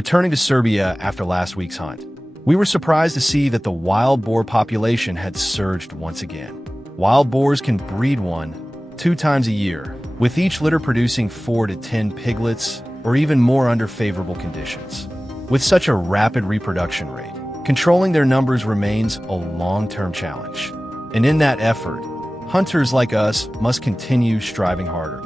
Returning to Serbia after last week's hunt, we were surprised to see that the wild boar population had surged once again. Wild boars can breed 1-2 times a year, with each litter producing 4 to 10 piglets, or even more under favorable conditions. With such a rapid reproduction rate, controlling their numbers remains a long-term challenge. And in that effort, hunters like us must continue striving harder.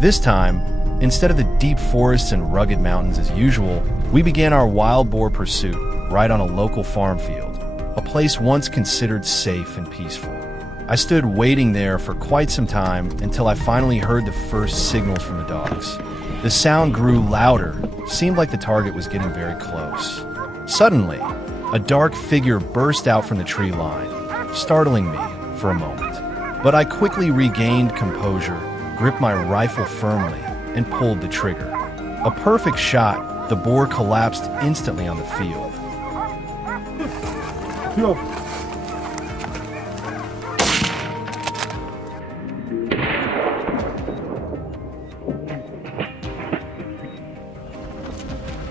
This time, instead of the deep forests and rugged mountains as usual, we began our wild boar pursuit right on a local farm field, a place once considered safe and peaceful. I stood waiting there for quite some time until I finally heard the first signals from the dogs. The sound grew louder, seemed like the target was getting very close. Suddenly, a dark figure burst out from the tree line, startling me for a moment. But I quickly regained composure, gripped my rifle firmly, and pulled the trigger. A perfect shot, the boar collapsed instantly on the field.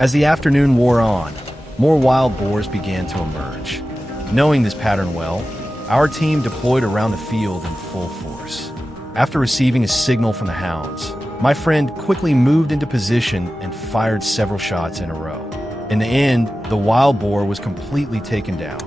As the afternoon wore on, more wild boars began to emerge. Knowing this pattern well, our team deployed around the field in full force. After receiving a signal from the hounds, my friend quickly moved into position and fired several shots in a row. In the end, the wild boar was completely taken down.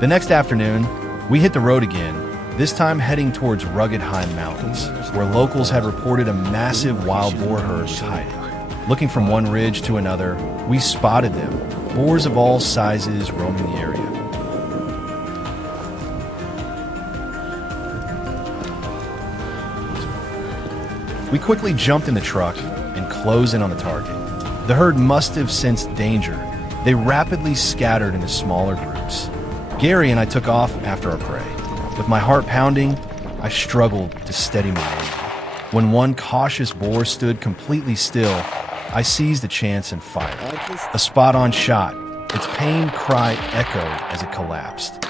The next afternoon, we hit the road again, this time heading towards rugged high mountains, where locals had reported a massive wild boar herd was hiding. Looking from one ridge to another, we spotted them, boars of all sizes roaming the area. We quickly jumped in the truck and closed in on the target. The herd must have sensed danger. They rapidly scattered into smaller groups. Gary and I took off after our prey. With my heart pounding, I struggled to steady my aim. When one cautious boar stood completely still, I seized the chance and fired. A spot-on shot, its pained cry echoed as it collapsed.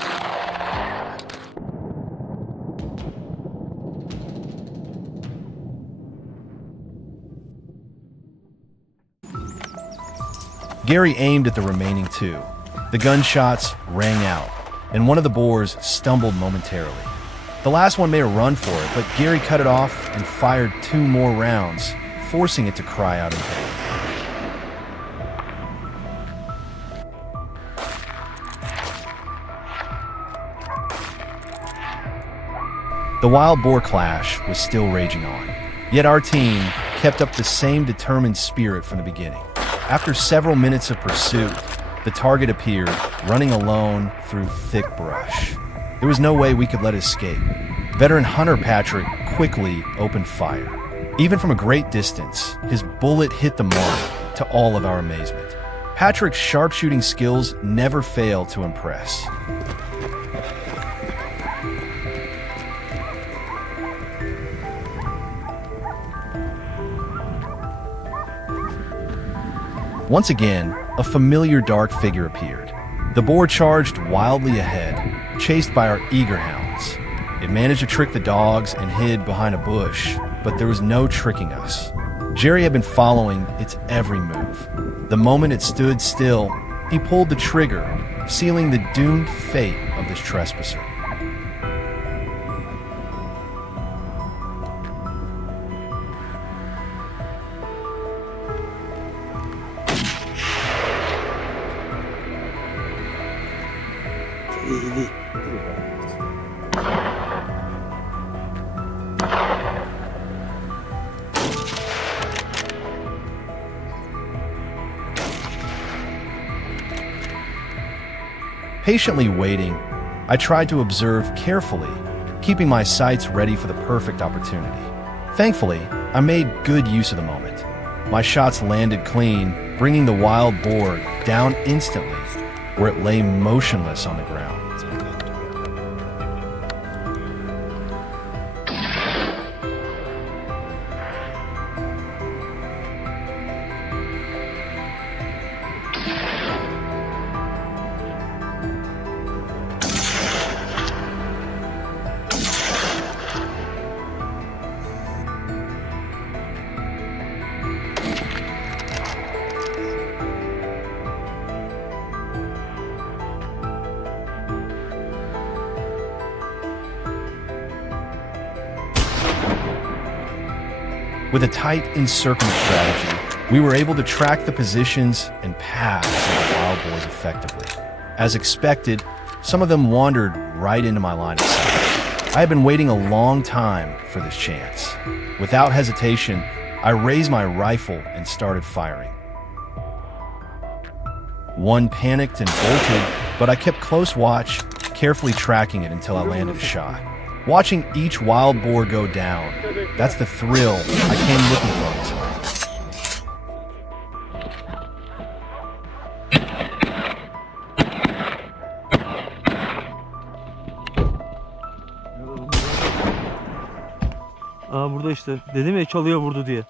Gary aimed at the remaining 2. The gunshots rang out, and one of the boars stumbled momentarily. The last one made a run for it, but Gary cut it off and fired 2 more rounds, forcing it to cry out in pain. The wild boar clash was still raging on, yet our team kept up the same determined spirit from the beginning. After several minutes of pursuit, the target appeared, running alone through thick brush. There was no way we could let it escape. Veteran hunter Patrick quickly opened fire. Even from a great distance, his bullet hit the mark, to all of our amazement. Patrick's sharpshooting skills never fail to impress. Once again, a familiar dark figure appeared. The boar charged wildly ahead, chased by our eager hounds. It managed to trick the dogs and hid behind a bush, but there was no tricking us. Jerry had been following its every move. The moment it stood still, he pulled the trigger, sealing the doomed fate of this trespasser. Patiently waiting, I tried to observe carefully, keeping my sights ready for the perfect opportunity. Thankfully, I made good use of the moment. My shots landed clean, bringing the wild boar down instantly, where it lay motionless on the ground. With a tight encirclement strategy, we were able to track the positions and paths of the wild boars effectively. As expected, some of them wandered right into my line of sight. I had been waiting a long time for this chance. Without hesitation, I raised my rifle and started firing. One panicked and bolted, but I kept close watch, carefully tracking it until I landed a shot. Watching each wild boar go down, that's the thrill I came looking for tonight. Burada işte. Dedim ya çalıya vurdu diye.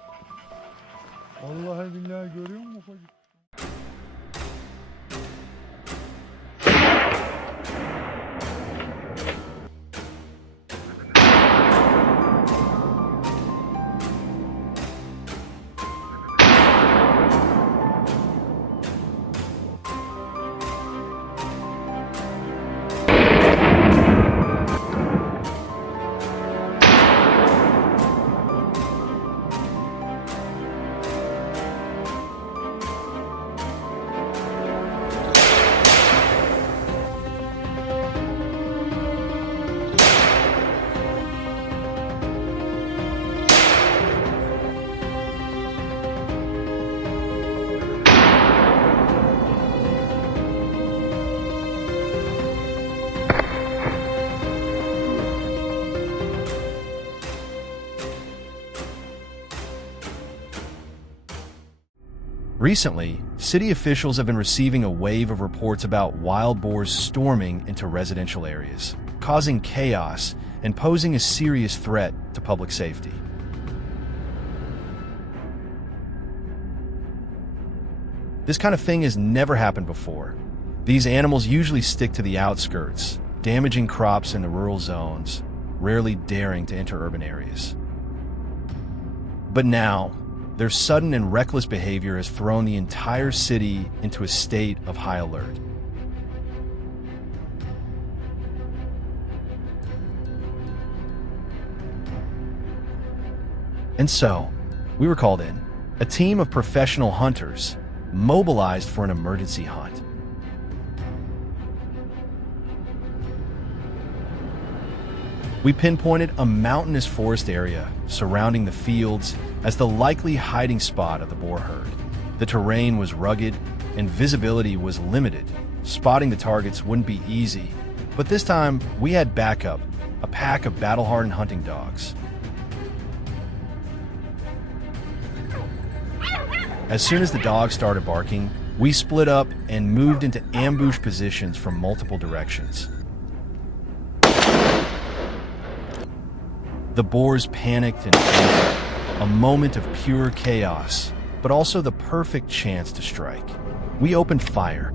Vallahi billahi görüyor musun ufacık? Recently, city officials have been receiving a wave of reports about wild boars storming into residential areas, causing chaos and posing a serious threat to public safety. This kind of thing has never happened before. These animals usually stick to the outskirts, damaging crops in the rural zones, rarely daring to enter urban areas. But now, their sudden and reckless behavior has thrown the entire city into a state of high alert. And so, we were called in, a team of professional hunters, mobilized for an emergency hunt. We pinpointed a mountainous forest area surrounding the fields as the likely hiding spot of the boar herd. The terrain was rugged and visibility was limited. Spotting the targets wouldn't be easy, but this time we had backup, a pack of battle-hardened hunting dogs. As soon as the dogs started barking, we split up and moved into ambush positions from multiple directions. The boars panicked and bolted, a moment of pure chaos, but also the perfect chance to strike. We opened fire.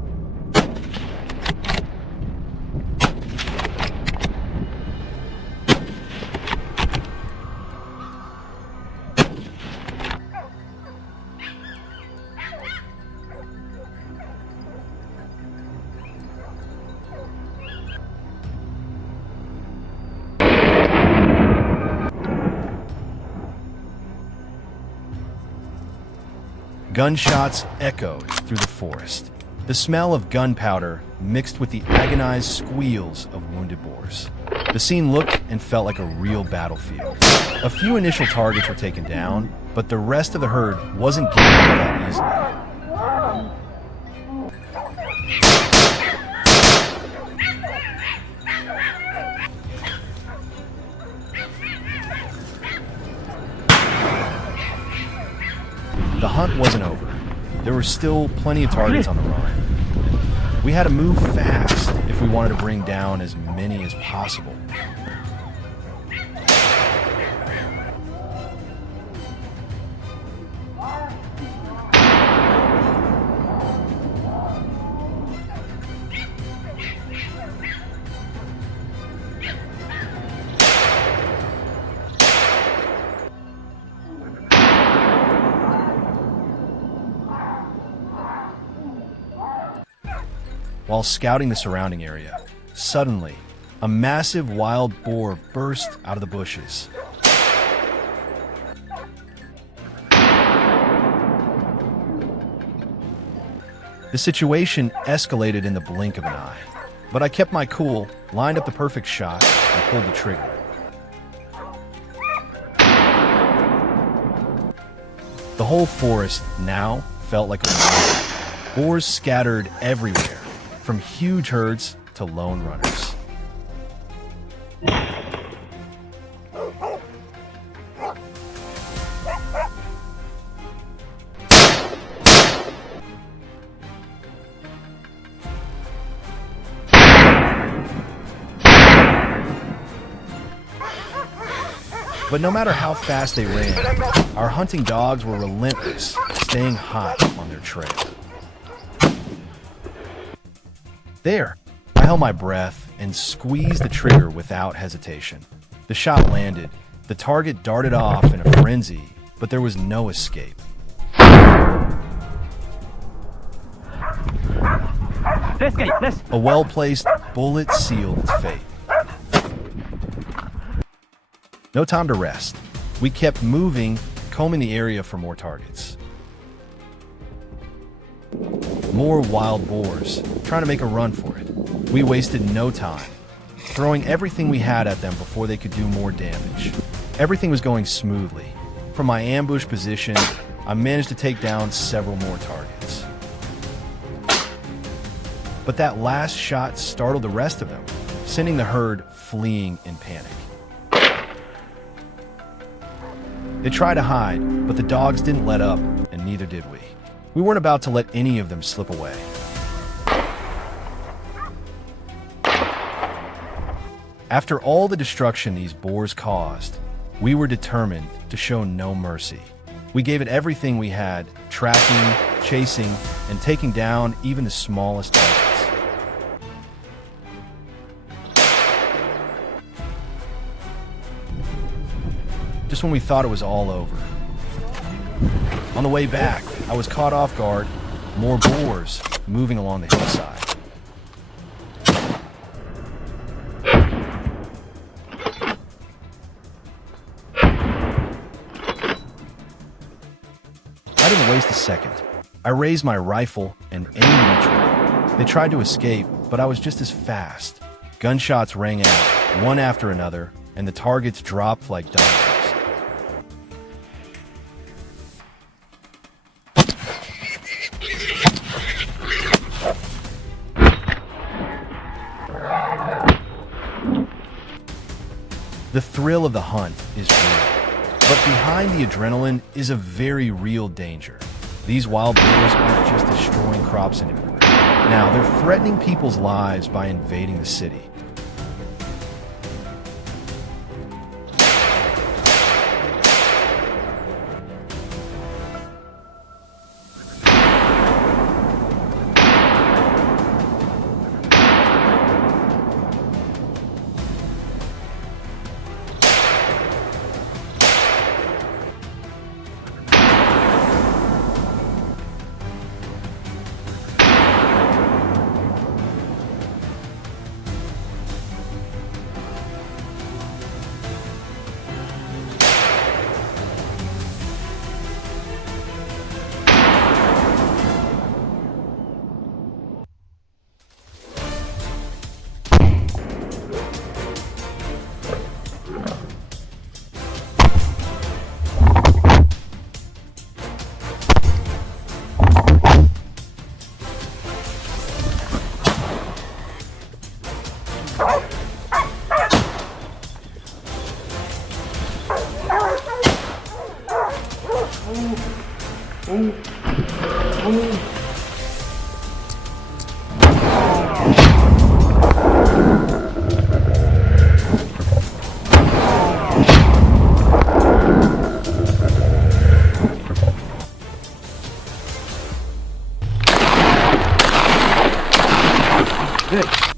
Gunshots echoed through the forest. The smell of gunpowder mixed with the agonized squeals of wounded boars. The scene looked and felt like a real battlefield. A few initial targets were taken down, but the rest of the herd wasn't given up that easily. The hunt wasn't over. There were still plenty of targets on the run. We had to move fast if we wanted to bring down as many as possible. While scouting the surrounding area, suddenly, a massive wild boar burst out of the bushes. The situation escalated in the blink of an eye, but I kept my cool, lined up the perfect shot, and pulled the trigger. The whole forest now felt like a war. Boars scattered everywhere, from huge herds to lone runners. But no matter how fast they ran, our hunting dogs were relentless, staying hot on their trail. There, I held my breath and squeezed the trigger without hesitation. The shot landed, the target darted off in a frenzy, but there was no escape. A well-placed bullet sealed its fate. No time to rest. We kept moving, combing the area for more targets. More wild boars, trying to make a run for it. We wasted no time, throwing everything we had at them before they could do more damage. Everything was going smoothly. From my ambush position, I managed to take down several more targets. But that last shot startled the rest of them, sending the herd fleeing in panic. They tried to hide, but the dogs didn't let up, and neither did we. We weren't about to let any of them slip away. After all the destruction these boars caused, we were determined to show no mercy. We gave it everything we had, tracking, chasing, and taking down even the smallest targets. Just when we thought it was all over. On the way back, I was caught off guard, more boars moving along the hillside. I didn't waste a second. I raised my rifle and aimed each one. They tried to escape, but I was just as fast. Gunshots rang out, one after another, and the targets dropped like dominoes. The thrill of the hunt is real, but behind the adrenaline is a very real danger. These wild boars aren't just destroying crops anymore. Now, they're threatening people's lives by invading the city. Good.